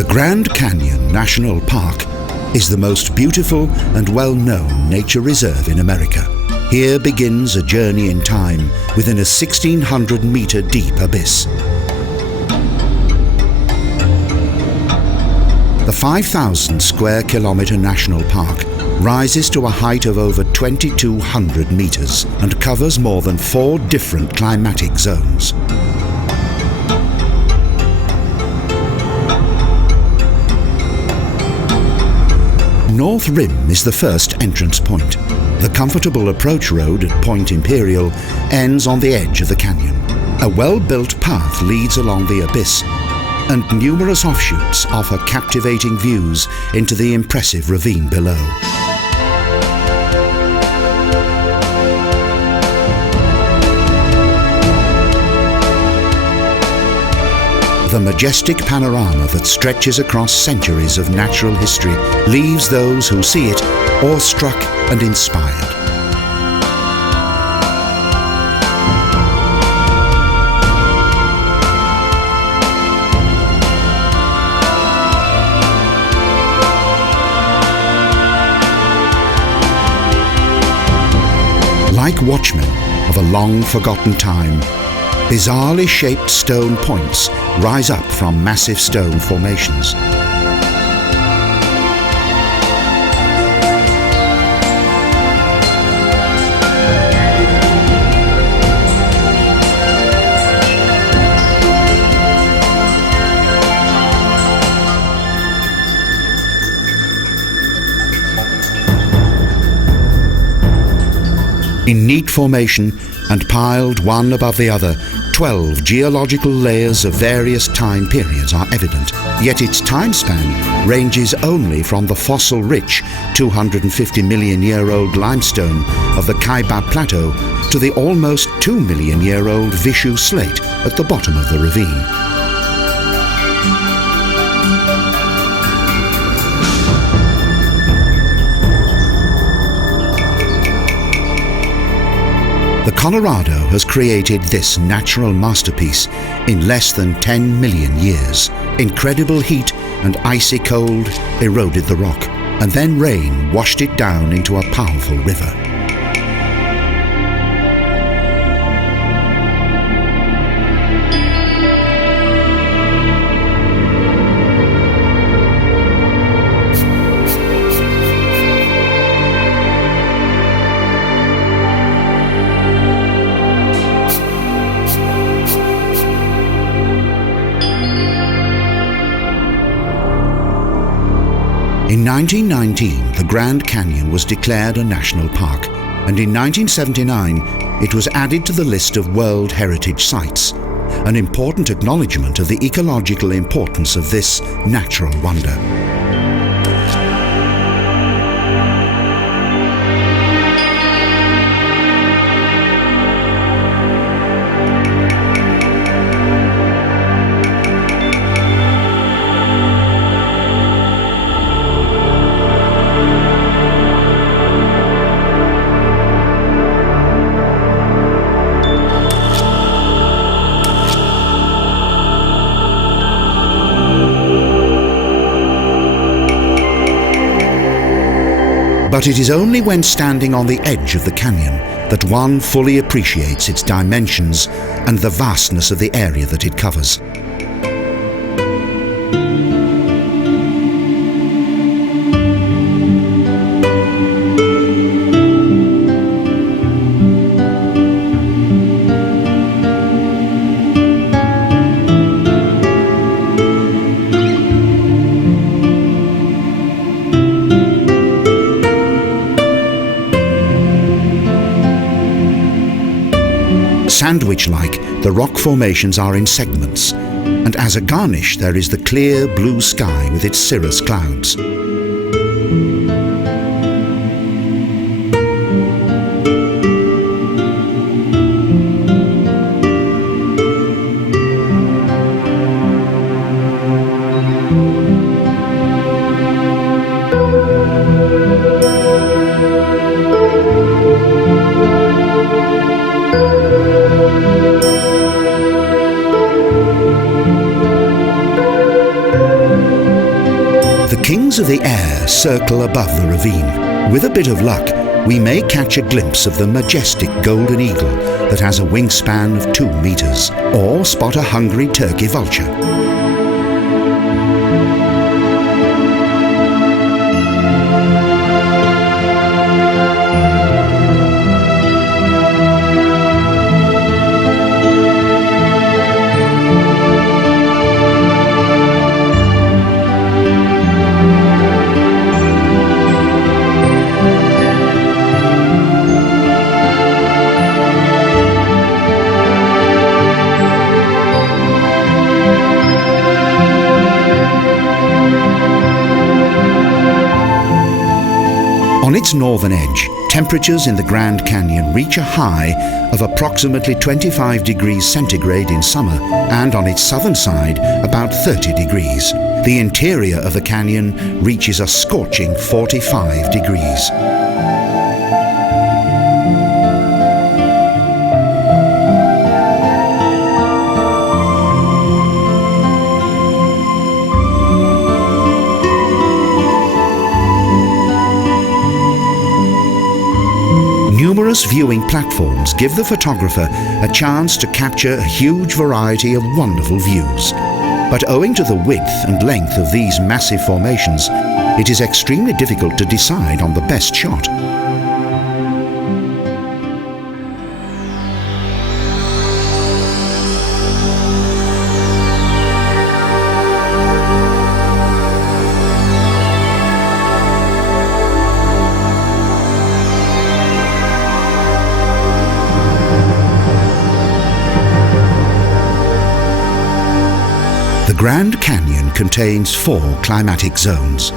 The Grand Canyon National Park is the most beautiful and well-known nature reserve in America. Here begins a journey in time within a 1,600-metre deep abyss. The 5,000 square kilometre national park rises to a height of over 2,200 metres and covers more than 4 different climatic zones. North Rim is the first entrance point. The comfortable approach road at Point Imperial ends on the edge of the canyon. A well-built path leads along the abyss, and numerous offshoots offer captivating views into the impressive ravine below. The majestic panorama that stretches across centuries of natural history leaves those who see it awestruck and inspired. Like watchmen of a long-forgotten time, bizarrely shaped stone points rise up from massive stone formations. In neat formation and piled one above the other, 12 geological layers of various time periods are evident, yet its time span ranges only from the fossil-rich 250-million-year-old limestone of the Kaibab Plateau to the almost 2-million-year-old Vishu slate at the bottom of the ravine. The Colorado has created this natural masterpiece in less than 10 million years. Incredible heat and icy cold eroded the rock, and then rain washed it down into a powerful river. In 1919, the Grand Canyon was declared a national park, and in 1979 it was added to the list of World Heritage Sites, an important acknowledgement of the ecological importance of this natural wonder. But it is only when standing on the edge of the canyon that one fully appreciates its dimensions and the vastness of the area that it covers. Sandwich-like, the rock formations are in segments, and as a garnish there is the clear blue sky with its cirrus clouds. kings of the air circle above the ravine. With a bit of luck, we may catch a glimpse of the majestic golden eagle that has a wingspan of 2 meters, or spot a hungry turkey vulture. On its northern edge, temperatures in the Grand Canyon reach a high of approximately 25 degrees centigrade in summer, and on its southern side about 30 degrees. The interior of the canyon reaches a scorching 45 degrees. Numerous viewing platforms give the photographer a chance to capture a huge variety of wonderful views. But owing to the width and length of these massive formations, it is extremely difficult to decide on the best shot. The Grand Canyon contains 4 climatic zones.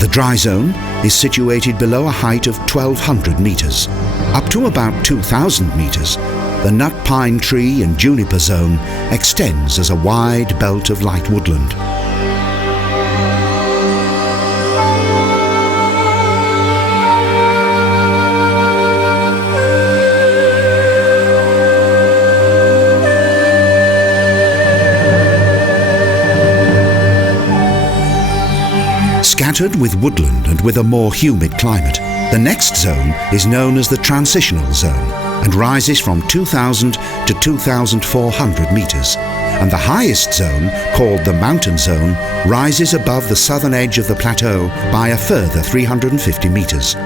The dry zone is situated below a height of 1,200 meters. Up to about 2,000 meters, the nut pine tree and juniper zone extends as a wide belt of light woodland. Scattered with woodland and with a more humid climate, the next zone is known as the transitional zone and rises from 2,000 to 2,400 meters. And the highest zone, called the mountain zone, rises above the southern edge of the plateau by a further 350 meters.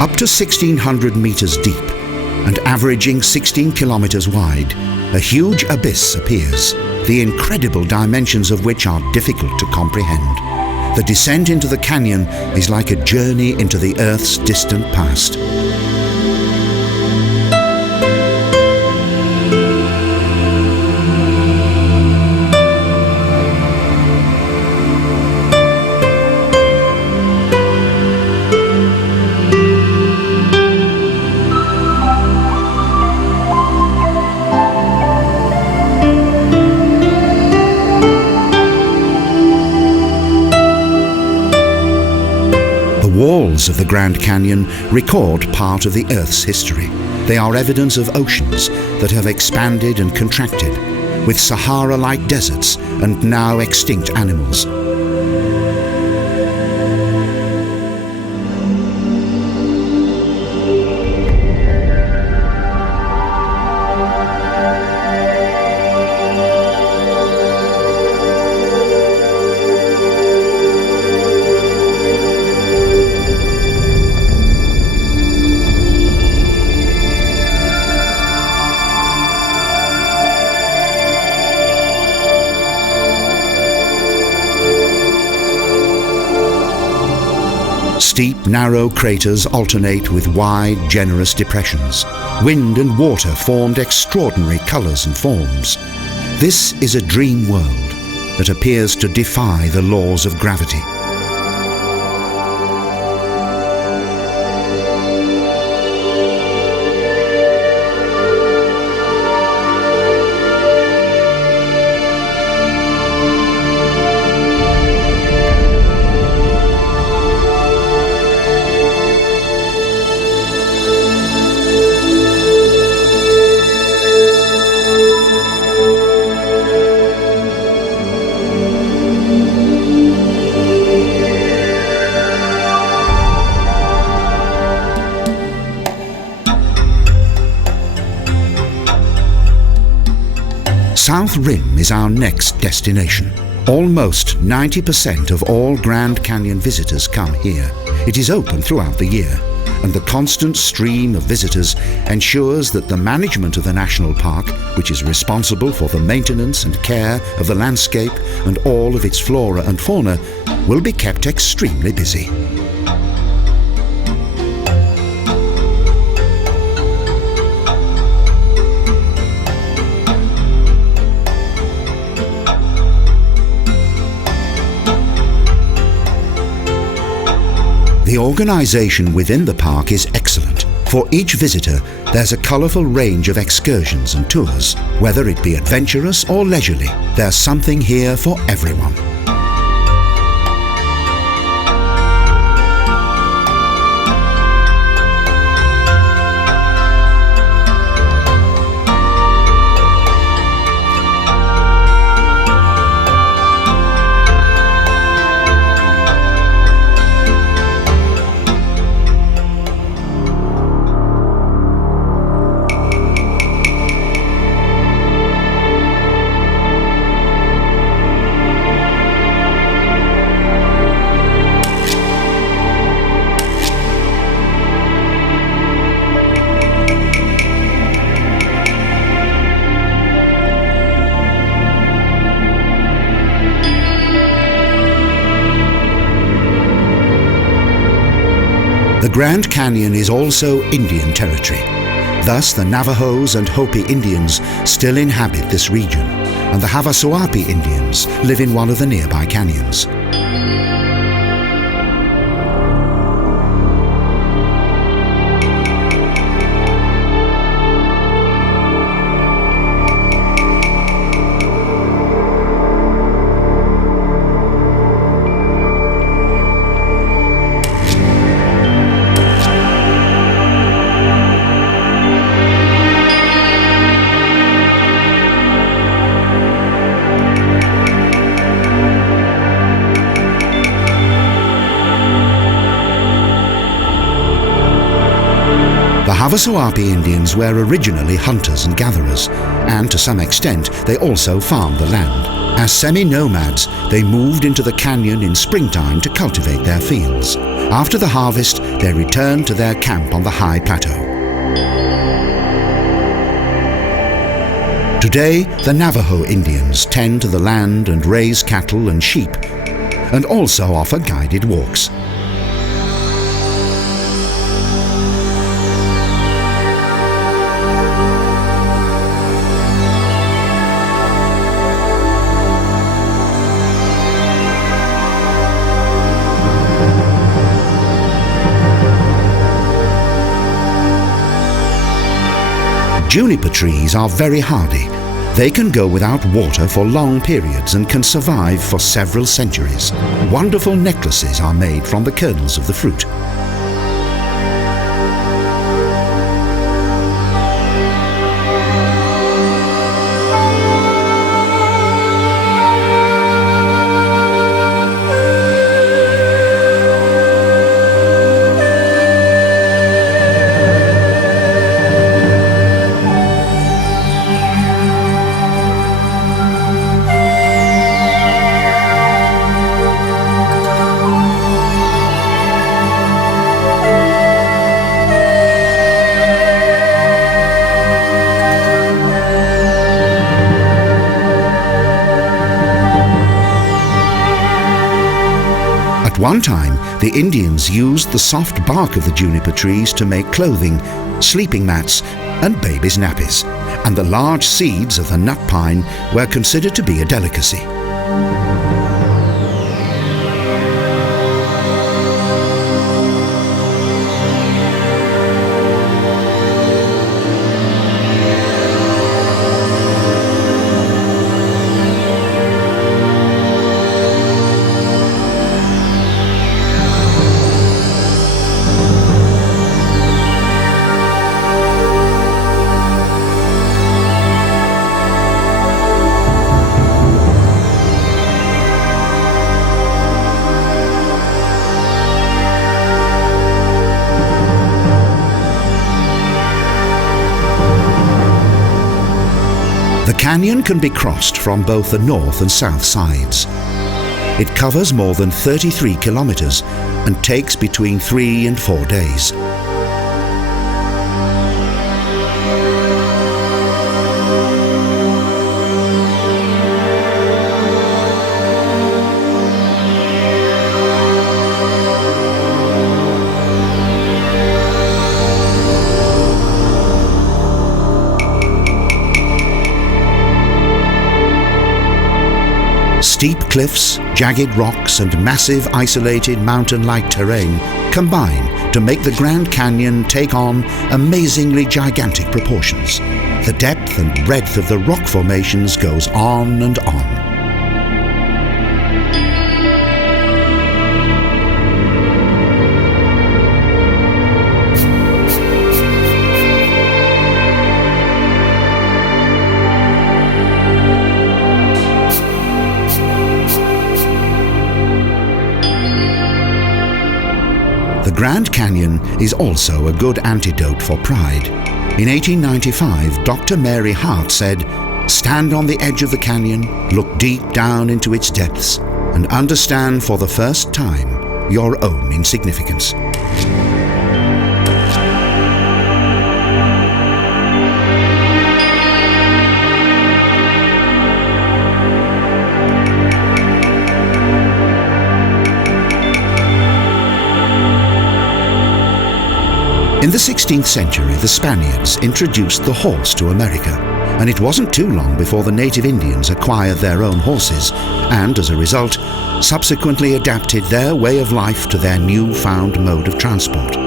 Up to 1,600 meters deep and averaging 16 kilometers wide, a huge abyss appears, the incredible dimensions of which are difficult to comprehend. The descent into the canyon is like a journey into the Earth's distant past. The walls of the Grand Canyon record part of the Earth's history. They are evidence of oceans that have expanded and contracted, with Sahara-like deserts and now extinct animals. Steep, narrow craters alternate with wide, generous depressions. Wind and water formed extraordinary colours and forms. This is a dream world that appears to defy the laws of gravity. South Rim is our next destination. Almost 90% of all Grand Canyon visitors come here. It is open throughout the year, and the constant stream of visitors ensures that the management of the national park, which is responsible for the maintenance and care of the landscape and all of its flora and fauna, will be kept extremely busy. The organisation within the park is excellent. For each visitor, there's a colourful range of excursions and tours. Whether it be adventurous or leisurely, there's something here for everyone. The Grand Canyon is also Indian territory. Thus, the Navajos and Hopi Indians still inhabit this region, and the Havasuapi Indians live in one of the nearby canyons. The Havasuapi Indians were originally hunters and gatherers, and to some extent they also farmed the land. As semi-nomads, they moved into the canyon in springtime to cultivate their fields. After the harvest, they returned to their camp on the high plateau. Today, the Navajo Indians tend to the land and raise cattle and sheep, and also offer guided walks. Juniper trees are very hardy. They can go without water for long periods and can survive for several centuries. Wonderful necklaces are made from the kernels of the fruit. At one time, the Indians used the soft bark of the juniper trees to make clothing, sleeping mats, and babies' nappies, and the large seeds of the nut pine were considered to be a delicacy. The canyon can be crossed from both the north and south sides. It covers more than 33 kilometres and takes between 3 and 4 days. Steep cliffs, jagged rocks and massive isolated mountain-like terrain combine to make the Grand Canyon take on amazingly gigantic proportions. The depth and breadth of the rock formations goes on and on. The Grand Canyon is also a good antidote for pride. In 1895, Dr. Mary Hart said, "Stand on the edge of the canyon, look deep down into its depths, and understand for the first time your own insignificance." In the 16th century, the Spaniards introduced the horse to America, and it wasn't too long before the native Indians acquired their own horses and, as a result, subsequently adapted their way of life to their newfound mode of transport.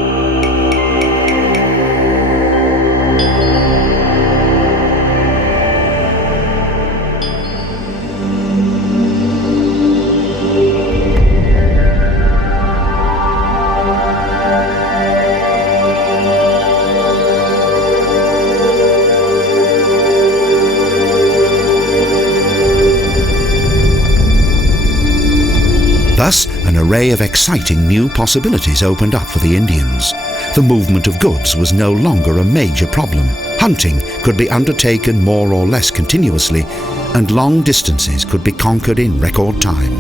Thus, an array of exciting new possibilities opened up for the Indians. The movement of goods was no longer a major problem. Hunting could be undertaken more or less continuously, and long distances could be conquered in record time.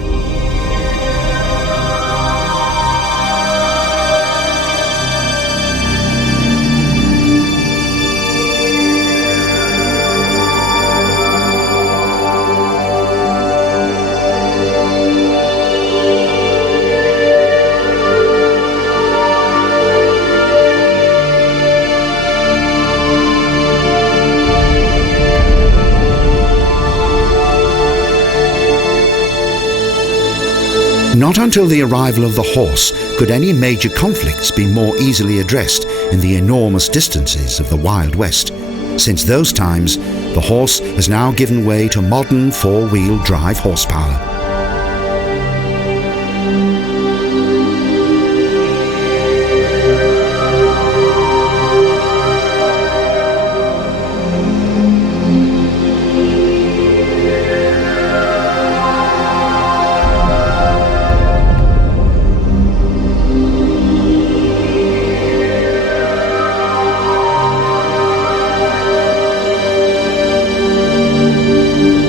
Not until the arrival of the horse could any major conflicts be more easily addressed in the enormous distances of the Wild West. Since those times, the horse has now given way to modern four-wheel drive horsepower.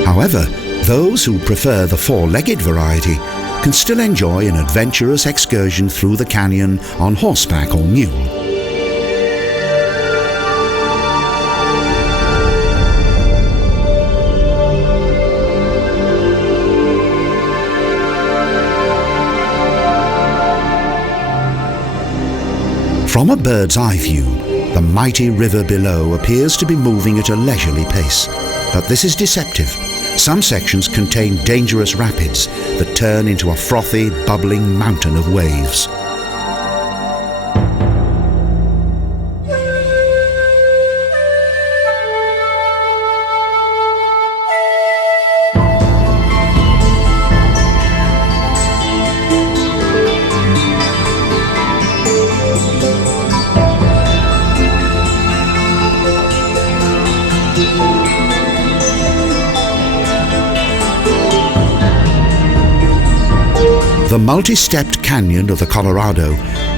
However, those who prefer the four-legged variety can still enjoy an adventurous excursion through the canyon on horseback or mule. From a bird's eye view, the mighty river below appears to be moving at a leisurely pace, but this is deceptive. Some sections contain dangerous rapids that turn into a frothy, bubbling mountain of waves. The multi-stepped canyon of the Colorado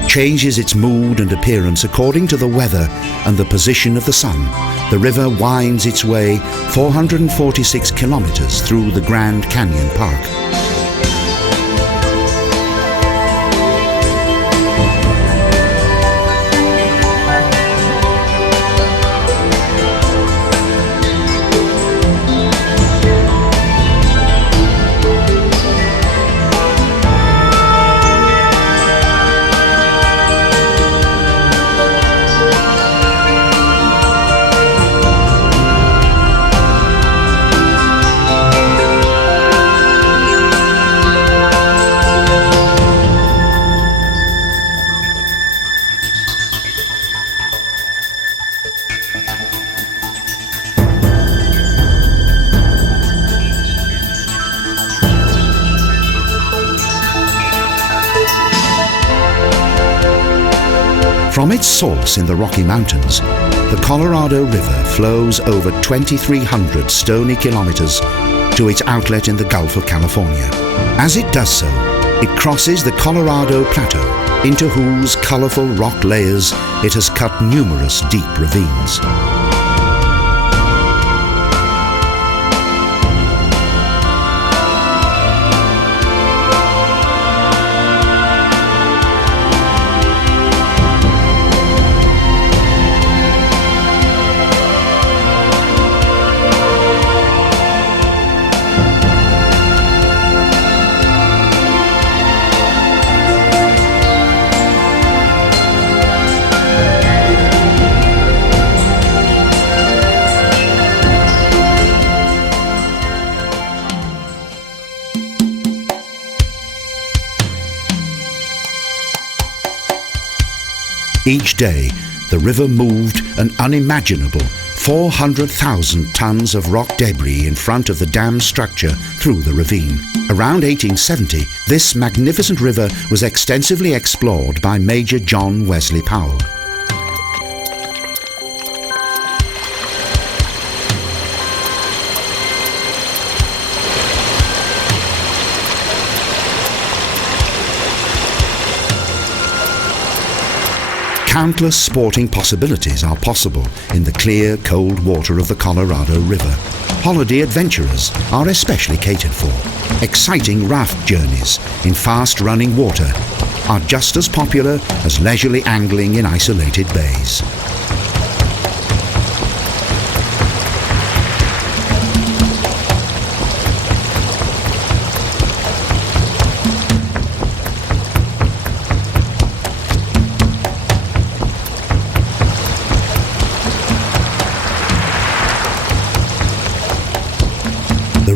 changes its mood and appearance according to the weather and the position of the sun, the river winds its way 446 kilometres through the Grand Canyon Park. From its source in the Rocky Mountains, the Colorado River flows over 2,300 stony kilometres to its outlet in the Gulf of California. As it does so, it crosses the Colorado Plateau, into whose colourful rock layers it has cut numerous deep ravines. Each day, the river moved an unimaginable 400,000 tons of rock debris in front of the dam structure through the ravine. Around 1870, this magnificent river was extensively explored by Major John Wesley Powell. Countless sporting possibilities are possible in the clear, cold water of the Colorado River. Holiday adventurers are especially catered for. Exciting raft journeys in fast-running water are just as popular as leisurely angling in isolated bays.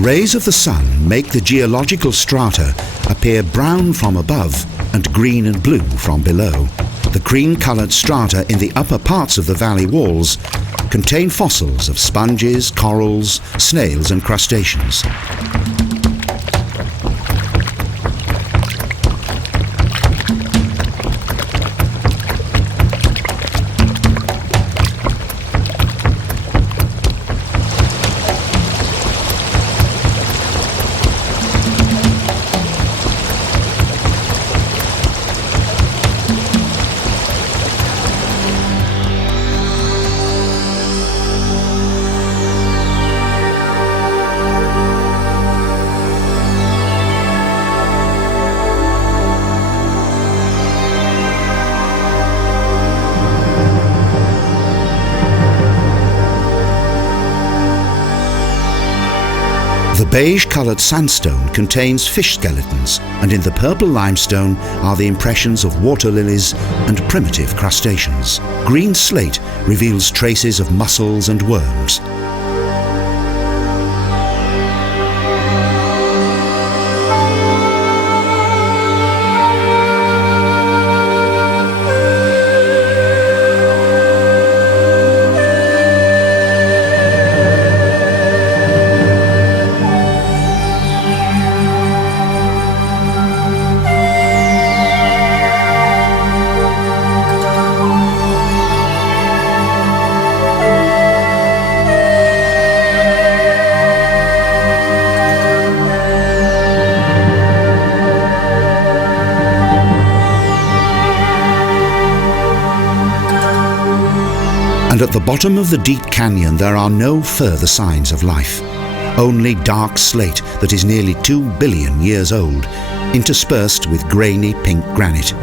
The rays of the sun make the geological strata appear brown from above and green and blue from below. The cream-coloured strata in the upper parts of the valley walls contain fossils of sponges, corals, snails and crustaceans. The beige-coloured sandstone contains fish skeletons, and in the purple limestone are the impressions of water lilies and primitive crustaceans. Green slate reveals traces of mussels and worms. And at the bottom of the deep canyon there are no further signs of life. Only dark slate that is nearly 2 billion years old, interspersed with grainy pink granite.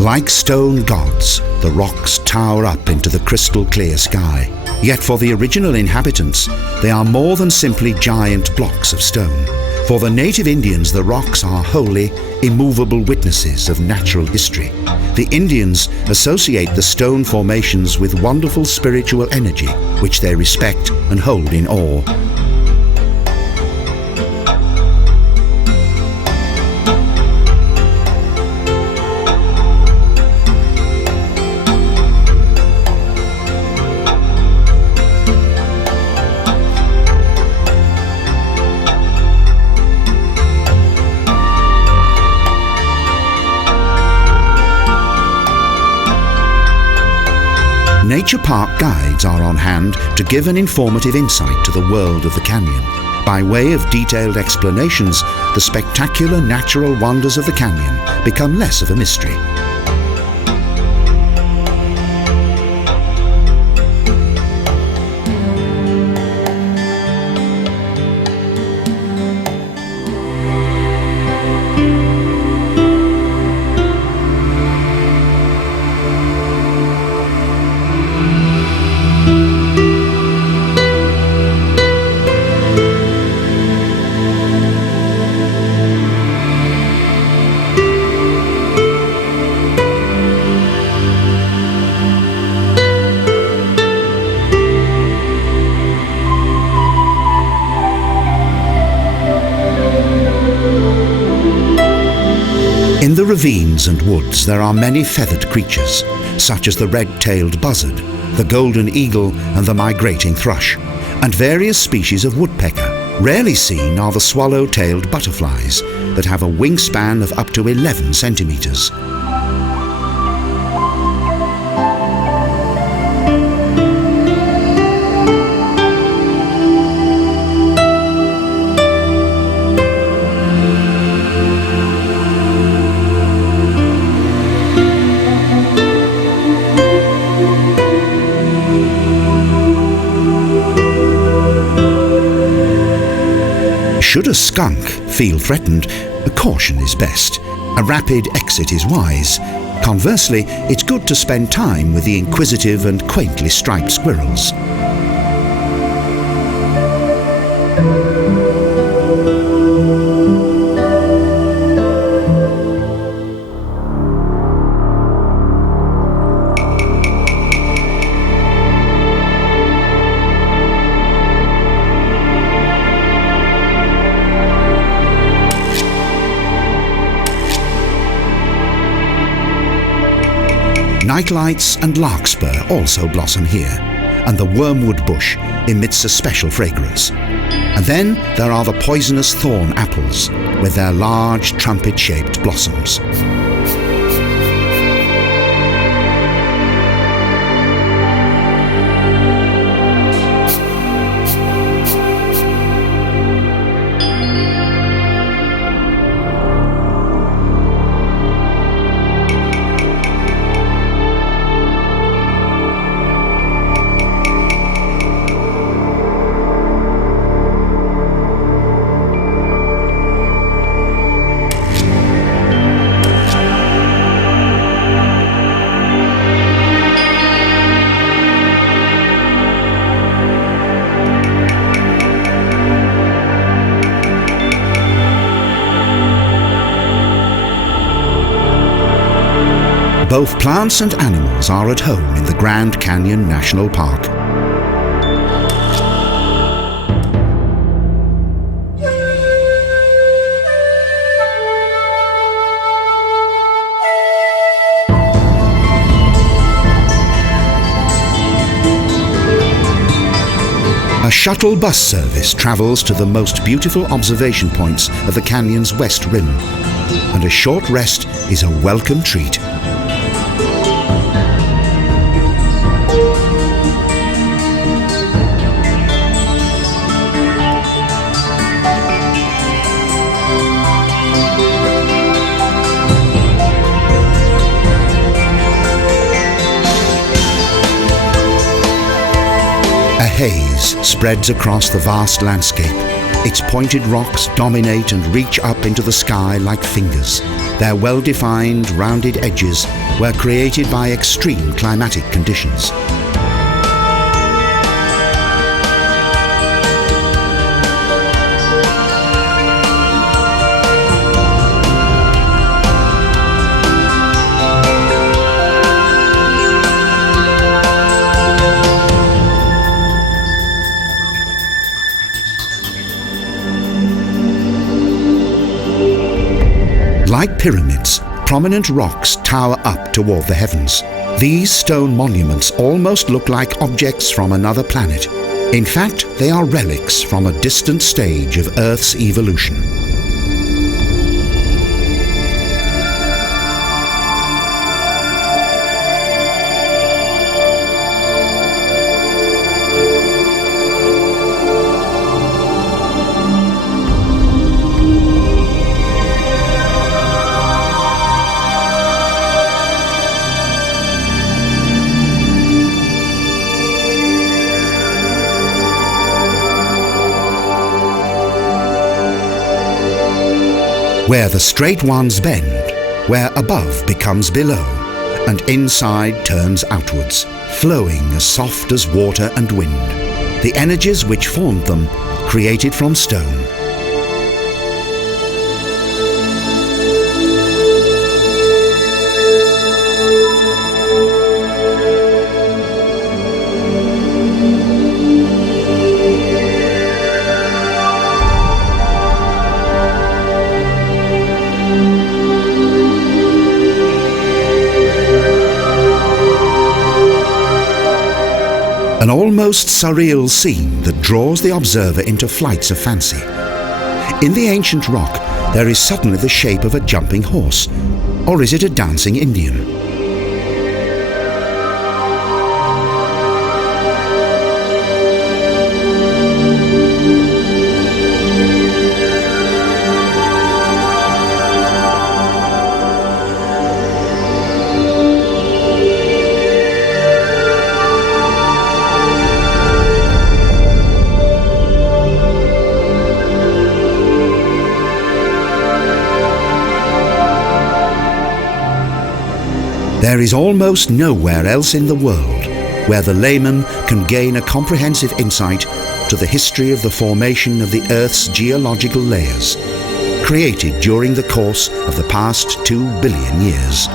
Like stone gods, the rocks tower up into the crystal clear sky. Yet for the original inhabitants, they are more than simply giant blocks of stone. For the native Indians, the rocks are holy, immovable witnesses of natural history. The Indians associate the stone formations with wonderful spiritual energy, which they respect and hold in awe. Nature park guides are on hand to give an informative insight to the world of the canyon. By way of detailed explanations, the spectacular natural wonders of the canyon become less of a mystery. In the ravines and woods there are many feathered creatures, such as the red-tailed buzzard, the golden eagle and the migrating thrush, and various species of woodpecker. Rarely seen are the swallow-tailed butterflies that have a wingspan of up to 11 centimetres. Should a skunk feel threatened, caution is best. A rapid exit is wise. Conversely, it's good to spend time with the inquisitive and quaintly striped squirrels. Nightlights and larkspur also blossom here, and the wormwood bush emits a special fragrance. And then there are the poisonous thorn apples, with their large trumpet-shaped blossoms. Both plants and animals are at home in the Grand Canyon National Park. A shuttle bus service travels to the most beautiful observation points of the canyon's west rim, and a short rest is a welcome treat. A haze spreads across the vast landscape. Its pointed rocks dominate and reach up into the sky like fingers. Their well-defined, rounded edges were created by extreme climatic conditions. Like pyramids, prominent rocks tower up toward the heavens. These stone monuments almost look like objects from another planet. In fact, they are relics from a distant stage of Earth's evolution. Where the straight ones bend, where above becomes below, and inside turns outwards, flowing as soft as water and wind. The energies which formed them, created from stone. An almost surreal scene that draws the observer into flights of fancy. In the ancient rock, there is suddenly the shape of a jumping horse, or is it a dancing Indian? There is almost nowhere else in the world where the layman can gain a comprehensive insight to the history of the formation of the Earth's geological layers, created during the course of the past 2 billion years.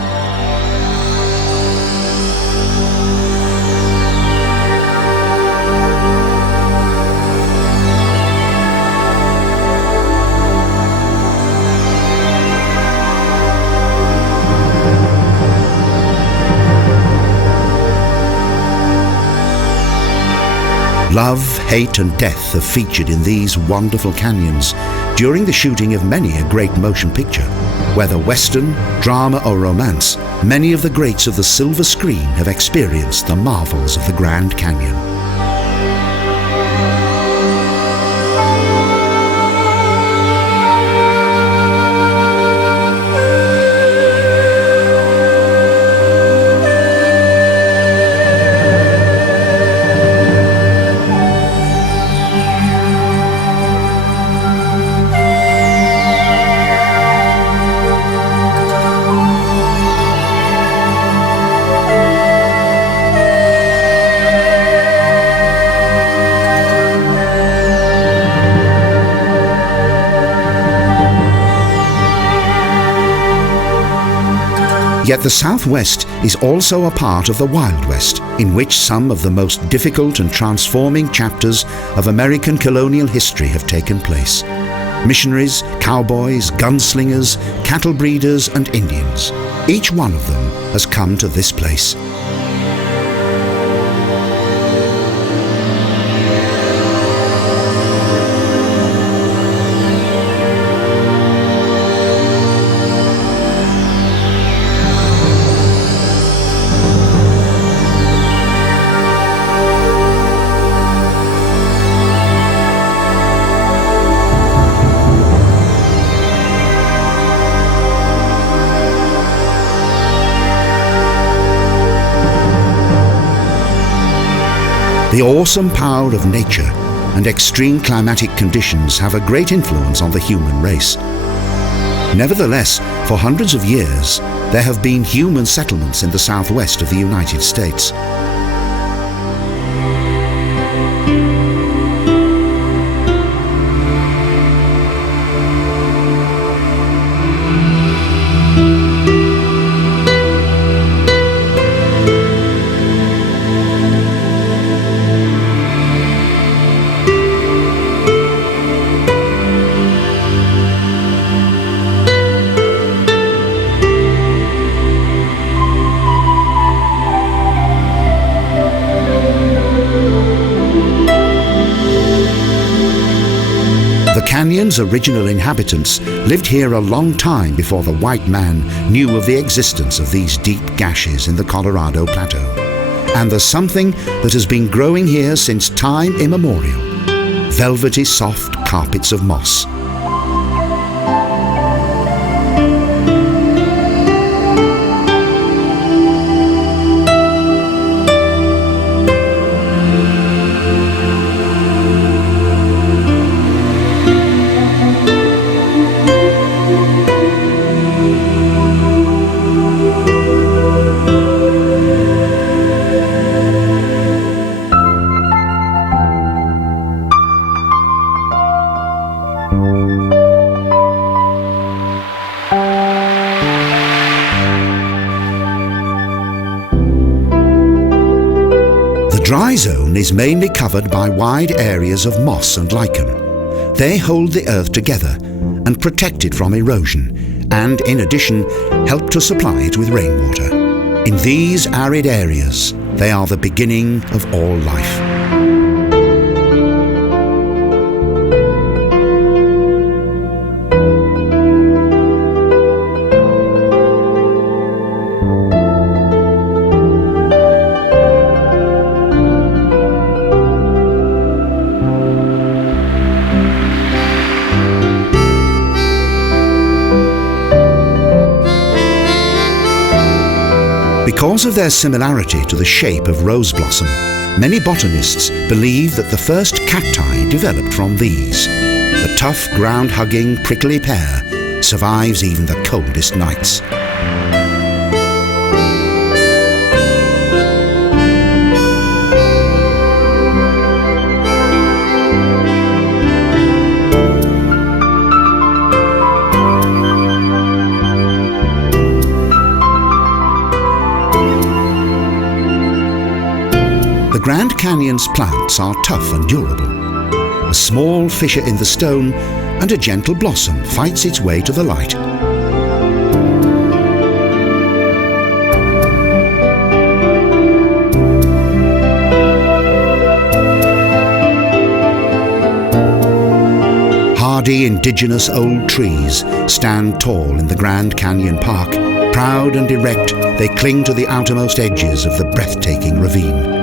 Love, hate and death are featured in these wonderful canyons during the shooting of many a great motion picture. Whether Western, drama or romance, many of the greats of the silver screen have experienced the marvels of the Grand Canyon. Yet the Southwest is also a part of the Wild West, in which some of the most difficult and transforming chapters of American colonial history have taken place. Missionaries, cowboys, gunslingers, cattle breeders and Indians. Each one of them has come to this place. The awesome power of nature and extreme climatic conditions have a great influence on the human race. Nevertheless, for hundreds of years, there have been human settlements in the southwest of the United States. The canyon's original inhabitants lived here a long time before the white man knew of the existence of these deep gashes in the Colorado Plateau. And there's something that has been growing here since time immemorial: velvety soft carpets of moss. The dry zone is mainly covered by wide areas of moss and lichen. They hold the earth together and protect it from erosion, and in addition help to supply it with rainwater. In these arid areas, they are the beginning of all life. Because of their similarity to the shape of rose blossom, many botanists believe that the first cacti developed from these. The tough, ground-hugging, prickly pear survives even the coldest nights. The Grand Canyon's plants are tough and durable. A small fissure in the stone and a gentle blossom fights its way to the light. Hardy indigenous old trees stand tall in the Grand Canyon Park. Proud and erect, they cling to the outermost edges of the breathtaking ravine.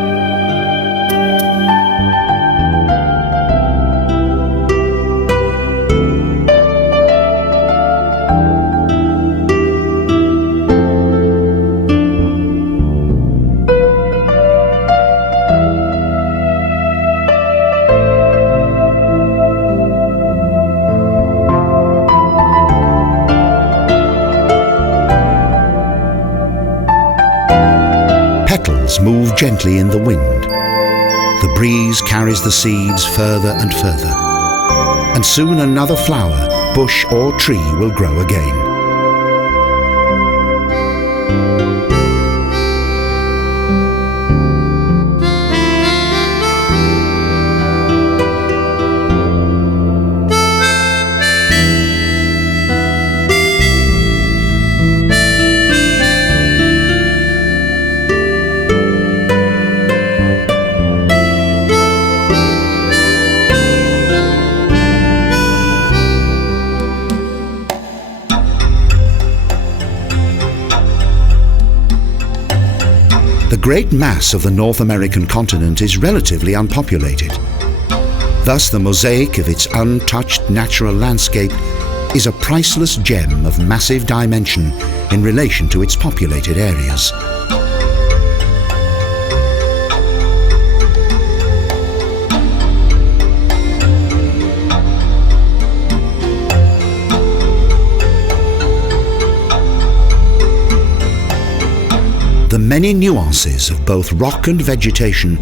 Petals move gently in the wind. The breeze carries the seeds further and further, and soon another flower, bush or tree will grow again. The great mass of the North American continent is relatively unpopulated. Thus, the mosaic of its untouched natural landscape is a priceless gem of massive dimension in relation to its populated areas. The many nuances of both rock and vegetation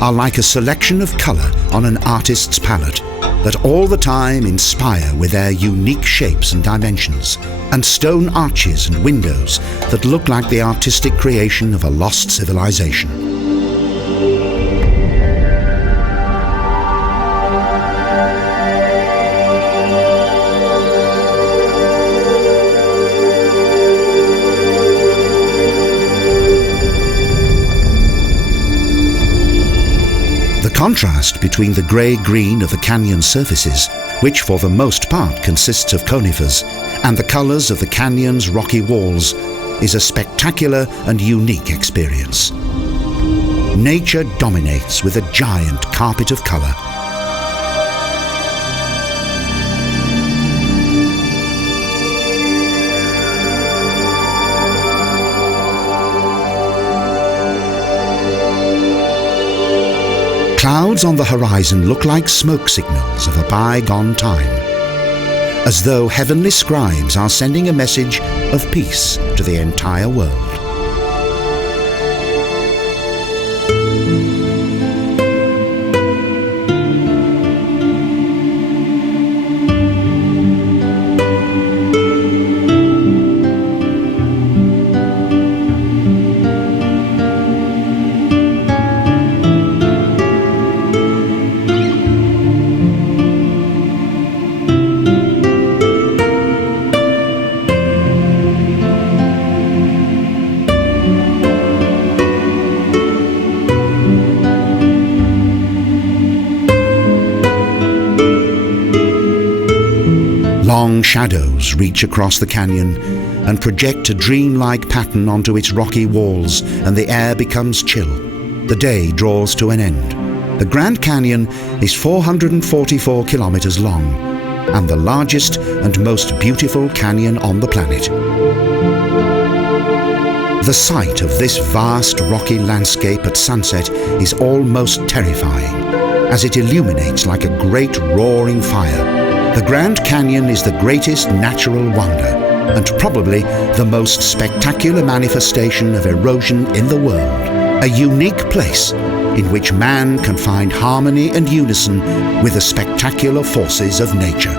are like a selection of colour on an artist's palette that all the time inspire with their unique shapes and dimensions, and stone arches and windows that look like the artistic creation of a lost civilization. The contrast between the grey-green of the canyon surfaces, which for the most part consists of conifers, and the colours of the canyon's rocky walls is a spectacular and unique experience. Nature dominates with a giant carpet of colour. Clouds on the horizon look like smoke signals of a bygone time, as though heavenly scribes are sending a message of peace to the entire world. Long shadows reach across the canyon and project a dreamlike pattern onto its rocky walls, and the air becomes chill. The day draws to an end. The Grand Canyon is 444 kilometres long and the largest and most beautiful canyon on the planet. The sight of this vast rocky landscape at sunset is almost terrifying, as it illuminates like a great roaring fire. The Grand Canyon is the greatest natural wonder and probably the most spectacular manifestation of erosion in the world. A unique place in which man can find harmony and unison with the spectacular forces of nature.